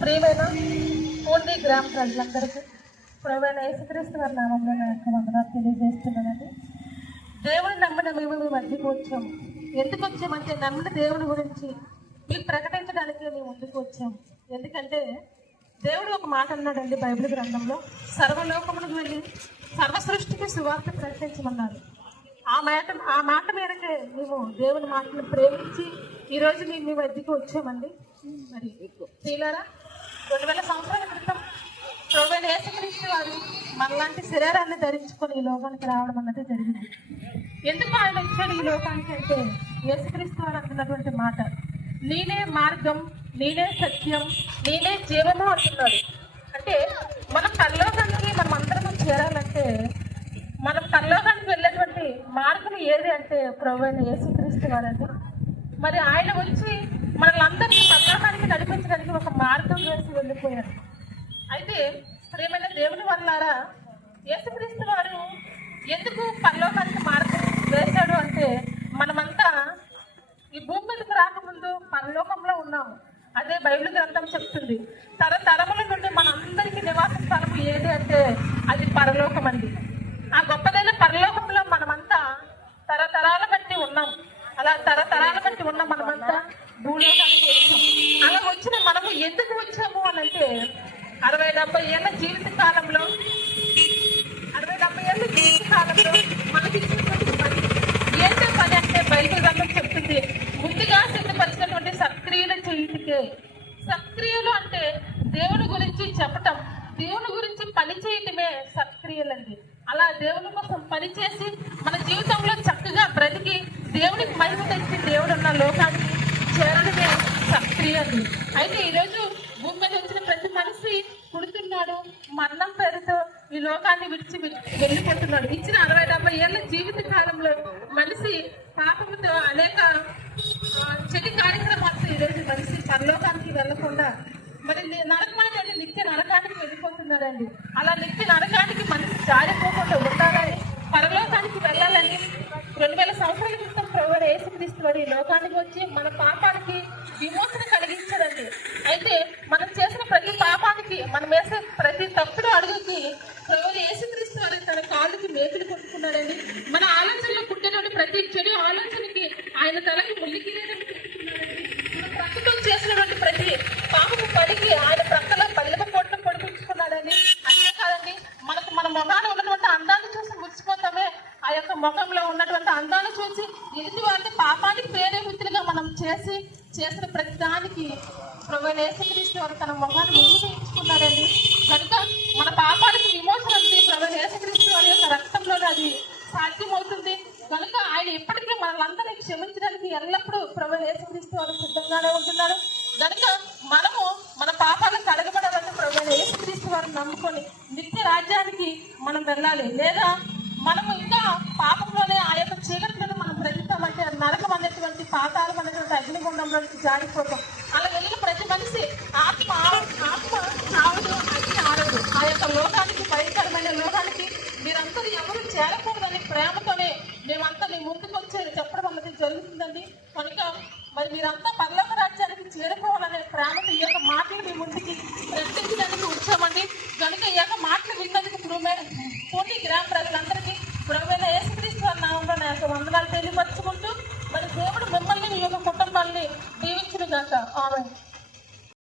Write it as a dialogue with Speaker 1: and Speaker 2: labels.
Speaker 1: ప్రియమైన ఓన్లీ గ్రామ ప్రజలందరికీ ప్రియమైన యేసుక్రీస్తు వారి నామంలో నా యొక్క వందనాలు తెలియజేస్తున్నానండి. దేవుని నమ్మిన మేము మీ మధ్యకు వచ్చాము ఎందుకు వచ్చామంటే నమ్మిన దేవుని గురించి మీకు ప్రకటించడానికి మేము ముందుకు వచ్చాము ఎందుకంటే దేవుడు ఒక మాట అన్నాడండి బైబిల్ గ్రంథంలో సర్వలోకములకు వెళ్ళి సర్వసృష్టికి సువార్త ప్రకటించమన్నారు ఆ మాట ఆ మాట మేరకే మేము దేవుని మాటను ప్రేమించి ఈరోజు మేము మీ మధ్యకు వచ్చామండి. మరి శ్రీలారా రెండు వేల సంవత్సరాల క్రితం ప్రభువైన యేసుక్రీస్తు వారు మనలాంటి శరీరాన్ని ధరించుకొని ఈ లోకానికి రావడం అన్నది జరిగింది. ఎందుకు ఆయన ఇచ్చాడు ఈ లోకానికి అంటే ఏసుక్రీస్తు వారు అంటున్నటువంటి మాట నేనే మార్గం నేనే సత్యం నేనే జీవము అంటున్నాడు. అంటే మనం పరలోకానికి మనం అందరం చేరాలంటే మనం పరలోకానికి వెళ్ళేటువంటి మార్గం ఏది అంటే ప్రభు అయిన యేసుక్రీస్తు వారండి మరి ఆయన వచ్చి మనల్ని అందరినీ నడిపించడానికి ఒక మార్గం వేసి వెళ్ళిపోయారు. అయితే ప్రేమైన దేవుని వల్లారా యేసుక్రీస్తు వారు ఎందుకు పరలోకానికి మార్గం వేశాడు అంటే మనమంతా ఈ భూమి మీదకి రాకముందు పరలోకంలో ఉన్నాము. అదే బైబిల్ గ్రంథం చెప్తుంది. తరతరముల నుండి మనందరికీ నివాస స్థలం ఏది అంటే అది పరలోకం అండి ఆ గొప్పదైన పరలోకంలో మనమంతా తరతరాల బట్టి ఉన్నాం అలా తరతరాల బట్టి ఉన్న మనమంతా భూలోకానికి వచ్చాం అలా వచ్చిన మనము ఎందుకు అంటే అరవై డెబ్బై ఏళ్ళ జీవిత కాలంలో అరవై డెబ్బై ఏళ్ళ జీవిత కాలంలో మనకి ఇచ్చినటువంటి పని ఏంటో పని అంటే బైబిల్ రంగం చెప్తుంది. ముందుగా సిద్ధపరిచినటువంటి సత్క్రియల చేయుటికే. సత్క్రియలు అంటే దేవుని గురించి చెప్పటం. దేవుని గురించి పని చేయటమే సత్క్రియలండి. అలా దేవుని కోసం పని చేసి మన జీవితంలో చక్కగా బ్రతికి దేవునికి మహిమ తెచ్చి దేవుడు ఉన్న లోకానికి చేరడమే సత్క్రియలు. అయితే ఈరోజు భూమి మీద వచ్చిన ప్రతి మనిషి పుడుతున్నాడు మరణం పేరుతో ఈ లోకాన్ని విడిచి వెళ్ళిపోతున్నాడు. ఇచ్చిన అరవై డెబ్బై ఏళ్ళ జీవిత కాలంలో మనిషి పాపంతో అనేక చెడు కార్యక్రమాలతో ఈరోజు మనిషి పరలోకానికి వెళ్ళకుండా మరి నరకమని వెళ్ళి నిత్య నరకానికి వెళ్ళిపోతున్నాడండి. అలా నిత్య నరకానికి మనిషి జారిపోకుండా ఉండాలని పరలోకానికి వెళ్ళాలని రెండు వేల సంవత్సరాల క్రితం ప్రభుత్వ యేసుక్రీస్తు వారు ఈ లోకానికి వచ్చి మన పాపానికి విమోచన కలిగించదండి అయితే మనం చేసిన ప్రతి పాపానికి మనం వేసే ప్రతి తప్పుడు అడుగుకి ప్రభు యేసుక్రీస్తు వారు తన కాళ్ళకి మేకులు మన ఆలోచనలో పుట్టినటువంటి ప్రతి చెడు ఆలోచనకి ఆయన తలకి ముల్లికిలేదని పెట్టుకున్నాడండి చేసినటువంటి ప్రతి పాపపు పనికి ఆయన ప్రక్కలో పల్లెప పొట్టు పొడిపించుకున్నాడండి అంతేకాదండి మనకు మన మొహాన ఉన్నటువంటి అందాన్ని చూసి మురిసిపోతామే. ఆ యొక్క ముఖంలో ఉన్నటువంటి అందాన్ని చూసి ఎదుటి వారిని పాపానికి ప్రేరేపితులుగా మనం చేసి చేసిన ప్రతి దానికి ప్రభు యేసుక్రీస్తు వారు తన ముఖాన్ని చేయించుకున్నాడండి కనుక మన పాపానికి విమోచన అంటే ప్రభు యేసుక్రీస్తు వారి యొక్క రక్తంలోనే అది సాధ్యమవుతుంది కనుక ఆయన ఎప్పటికీ మనల్ని క్షమించడానికి ఎల్లప్పుడూ ప్రభు యేసుక్రీస్తు వారు సిద్ధంగానే ఉంటున్నారు. కనుక మనము మన పాపాలను కడగబడాలంటే ప్రభు యేసుక్రీస్తు వారిని నమ్ముకొని నిత్య రాజ్యానికి మనం వెళ్ళాలి. లేదా మనము ఇంకా పాపంలోనే ఆ యొక్క చీకట్లను మనం బ్రతుకుతామంటే నరకం అనేటువంటి పాతాలు అనేటువంటి అగ్నిగుండంలోకి జారిపోతాం. జరుగుతుందండి. కనుక మరి మీరంతా పర్లోక రాజ్యానికి చేరుకోవాలనే ప్రేమతో ఈ యొక్క మాటలు మీ ముందుకి ప్రకటించడానికి వచ్చామండి. కనుక ఈ యొక్క మాటలు విన్నందుకు పూర్వే కొన్ని గ్రామ ప్రజలందరికీ ప్రభుత్వ ఏసుక్రీస్తు నామంలో నా యొక్క వందనాలు తెలియపరచుకుంటూ మరి దేవుడు మిమ్మల్ని మీ యొక్క కుటుంబాన్ని దీవించును గాక ఆమె